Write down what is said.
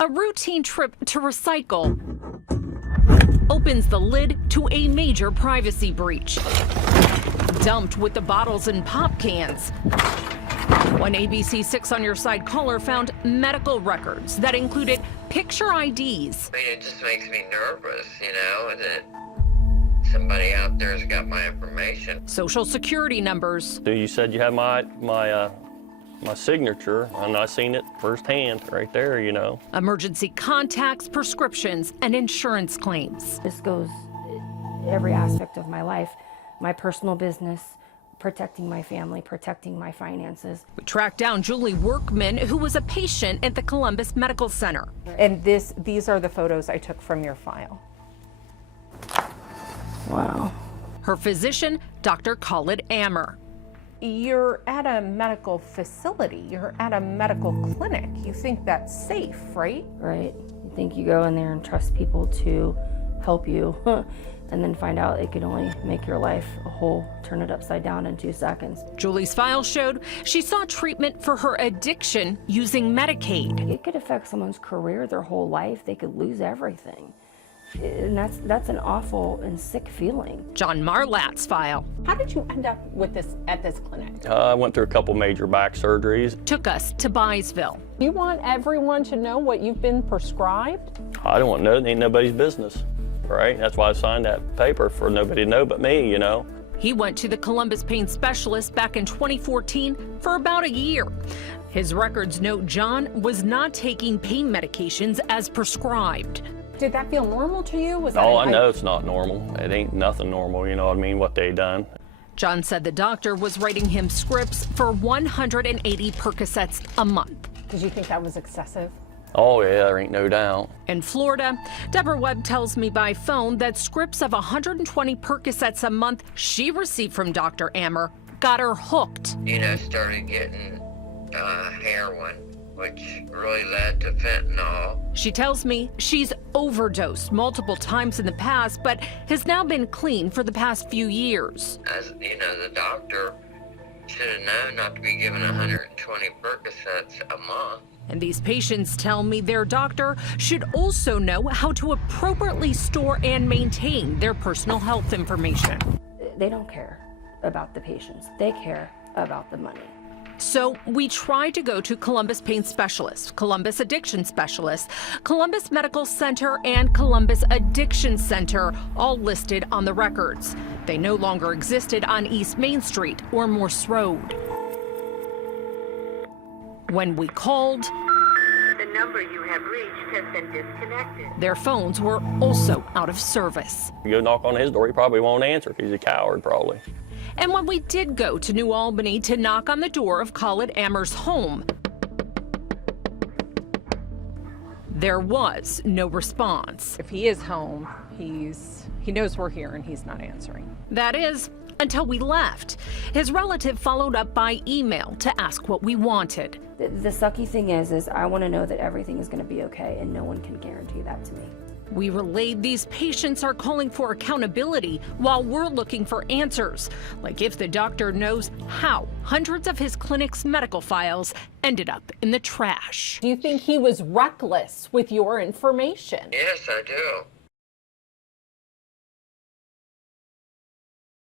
A routine trip to recycle opens the lid to a major privacy breach. Dumped with the bottles and pop cans. One ABC 6 on Your Side caller found medical records that included picture IDs. It just makes me nervous, you know, that somebody out there has got my information. Social security numbers. You said you had my signature, and I seen it firsthand right there, you know. Emergency contacts, prescriptions, and insurance claims. This goes every aspect of my life, my personal business, protecting my family, protecting my finances. We tracked down Julie Workman, who was a patient at the Columbus Medical Center. And these are the photos I took from your file. Wow. Her physician, Dr. Khalid Ammer. You're at a medical facility. You're at a medical clinic. You think that's safe, right? Right. You think you go in there and trust people to help you, and then find out it could only make your life a whole, turn it upside down in 2 seconds. Julie's file showed she sought treatment for her addiction using Medicaid. It could affect someone's career, their whole life. They could lose everything. And that's an awful and sick feeling. John Marlat's file. How did you end up with this at this clinic? I went through a couple major back surgeries. Took us to Byesville. You want everyone to know what you've been prescribed? I don't want to know. It ain't nobody's business, right? That's why I signed that paper, for nobody to know but me, you know. He went to the Columbus pain specialist back in 2014 for about a year. His records note John was not taking pain medications as prescribed. Did that feel normal to you? Was that Oh, I know it's not normal. It ain't nothing normal, you know what I mean, what they done. John said the doctor was writing him scripts for 180 Percocets a month. Did you think that was excessive? Oh yeah, there ain't no doubt. In Florida, Deborah Webb tells me by phone that scripts of 120 Percocets a month she received from Dr. Ammer got her hooked. You know, started getting heroin, which really led to fentanyl. She tells me she's overdosed multiple times in the past, but has now been clean for the past few years. As you know, the doctor should have known not to be giving 120 Percocets a month. And these patients tell me their doctor should also know how to appropriately store and maintain their personal health information. They don't care about the patients. They care about the money. So we tried to go to Columbus Pain Specialist, Columbus Addiction Specialist, Columbus Medical Center, and Columbus Addiction Center, all listed on the records. They no longer existed on East Main Street or Morse Road. When we called, the number you have reached has been disconnected. Their phones were also out of service. You go knock on his door, he probably won't answer if he's a coward, probably. And when we did go to New Albany to knock on the door of Khalid Ammer's home, there was no response. If he is home, he knows we're here and he's not answering. That is, until we left. His relative followed up by email to ask what we wanted. The sucky thing is I want to know that everything is going to be okay, and no one can guarantee that to me. We relayed these patients are calling for accountability while we're looking for answers, like if the doctor knows how hundreds of his clinic's medical files ended up in the trash. Do you think he was reckless with your information? Yes, I do.